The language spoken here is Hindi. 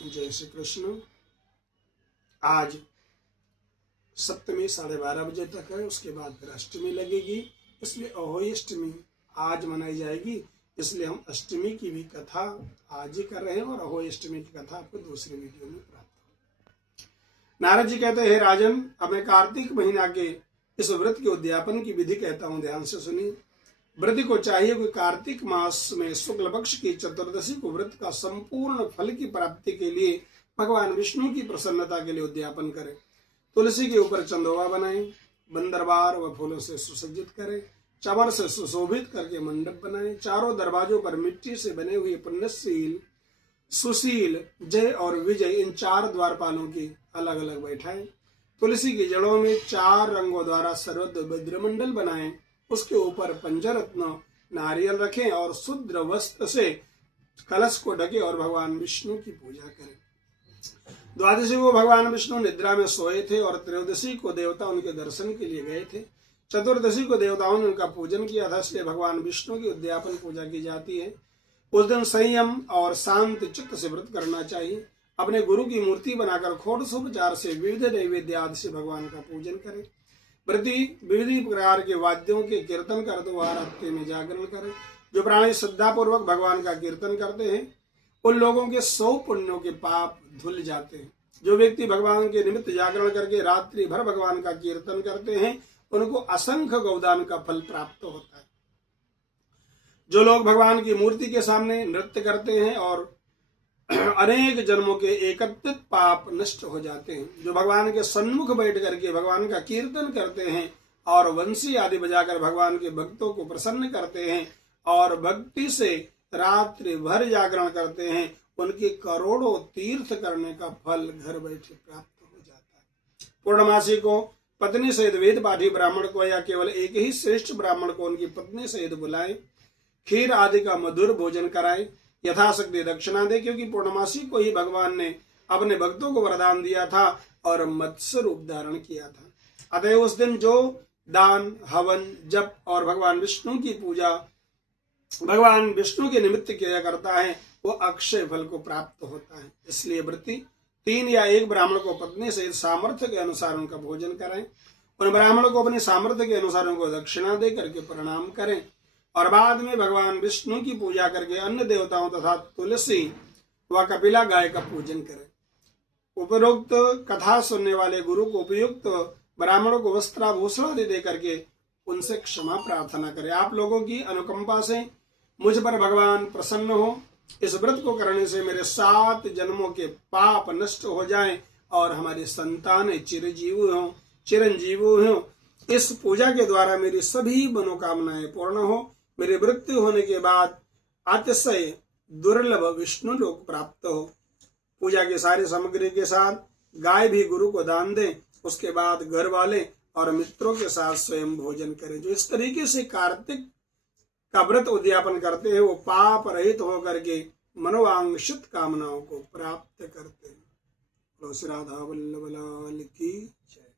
जय श्री कृष्ण। आज सप्तमी 12:30 बजे तक है, उसके बाद फिर अष्टमी लगेगी, इसलिए अहोई अष्टमी आज मनाई जाएगी। इसलिए हम अष्टमी की भी कथा आज ही कर रहे हैं और अहोई अष्टमी की कथा आपको दूसरे वीडियो में प्राप्त हो। नारद जी कहते हैं, हे राजन, अब मैं कार्तिक महीना के इस व्रत के उद्यापन की विधि कहता हूं, ध्यान से सुनिए। व्रत को चाहिए कोई कार्तिक मास में शुक्ल पक्ष की चतुर्दशी को व्रत का संपूर्ण फल की प्राप्ति के लिए भगवान विष्णु की प्रसन्नता के लिए उद्यापन करें। तुलसी के ऊपर चंदोवा बनाएं, बंदरबार व फूलों से सुसज्जित करें, चमर से सुशोभित करके मंडप बनाएं, चारों दरवाजों पर मिट्टी से बने हुए पुण्यशील, सुशील, जय और विजय इन 4 द्वारपालों की अलग अलग बैठाएं। तुलसी की जड़ों में 4 रंगों द्वारा सर्वत्र भद्रमंडल बनाएं, उसके ऊपर पंचरत्न नारियल रखें और शुद्र वस्त्र से कलश को ढके और भगवान विष्णु की पूजा करें। द्वादशी को भगवान विष्णु निद्रा में सोए थे और त्रयोदशी को देवता उनके दर्शन के लिए गए थे। चतुर्दशी को देवताओं ने उनका पूजन किया था, इसलिए भगवान विष्णु की उद्यापन पूजा की जाती है। उस दिन संयम और शांत चित्त से व्रत करना चाहिए। अपने गुरु की मूर्ति बनाकर षोडशोपचार से विविध नैवेद्य आदि से भगवान का पूजन करें। व्रती विविध प्रकार के वाद्यों के कीर्तन कर दो आरती में जागरण करें। जो प्राणी श्रद्धा पूर्वक भगवान का कीर्तन करते हैं उन लोगों के 100 पुण्यों के पाप धुल जाते हैं। जो व्यक्ति भगवान के निमित्त जागरण करके रात्रि भर भगवान का कीर्तन करते हैं उनको असंख्य गौदान का फल प्राप्त होता है। जो लोग भगवान की मूर्ति के सामने नृत्य करते हैं और अनेक जन्मों के एकत्रित पाप नष्ट हो जाते हैं। जो भगवान के सन्मुख बैठ करके भगवान का कीर्तन करते हैं और वंशी आदि बजाकर भगवान के भक्तों को प्रसन्न करते हैं और भक्ति से रात्रि भर जागरण करते हैं, उनकी करोड़ों तीर्थ करने का फल घर बैठे प्राप्त हो जाता है। पूर्णमासी को पत्नी सहित वेद पाठी ब्राह्मण को या केवल एक ही श्रेष्ठ ब्राह्मण को उनकी पत्नी सहित बुलाए, खीर आदि का मधुर भोजन कराए, यथाशक्ति दक्षिणा दे, क्योंकि पूर्णमासी को ही भगवान ने अपने भक्तों को वरदान दिया था और मत्स्य रूप धारण किया था। अतः उस दिन जो दान, हवन, जप और भगवान विष्णु की पूजा भगवान विष्णु के निमित्त किया करता है वो अक्षय फल को प्राप्त होता है। इसलिए व्रती 3 या 1 ब्राह्मण को पत्नी सहित सामर्थ्य के अनुसार उनका भोजन कराएं। उन ब्राह्मण को अपने सामर्थ्य के अनुसार उनको दक्षिणा दे करके प्रणाम करें और बाद में भगवान विष्णु की पूजा करके अन्य देवताओं तथा तुलसी व कपिला गाय का पूजन करें। उपरोक्त कथा सुनने वाले गुरु को उपयुक्त ब्राह्मणों को वस्त्राभूषण आदि दे करके उनसे क्षमा प्रार्थना करें। आप लोगों की अनुकंपा से मुझ पर भगवान प्रसन्न हो। इस व्रत को करने से मेरे 7 जन्मों के पाप नष्ट हो जाएं और हमारी संतानें चिरंजीव हो। इस पूजा के द्वारा मेरी सभी मनोकामनाएं पूर्ण हो। मेरी मृत्यु होने के बाद अतिशय दुर्लभ विष्णु लोक प्राप्त हो। पूजा की सारी सामग्री के साथ गाय भी गुरु को दान दें। उसके बाद घर वाले और मित्रों के साथ स्वयं भोजन करें। जो इस तरीके से कार्तिक का व्रत उद्यापन करते हैं वो पाप रहित होकर के मनोवांछित कामनाओं को प्राप्त करते हैं। श्री राधा वल्लभ लाल की जय।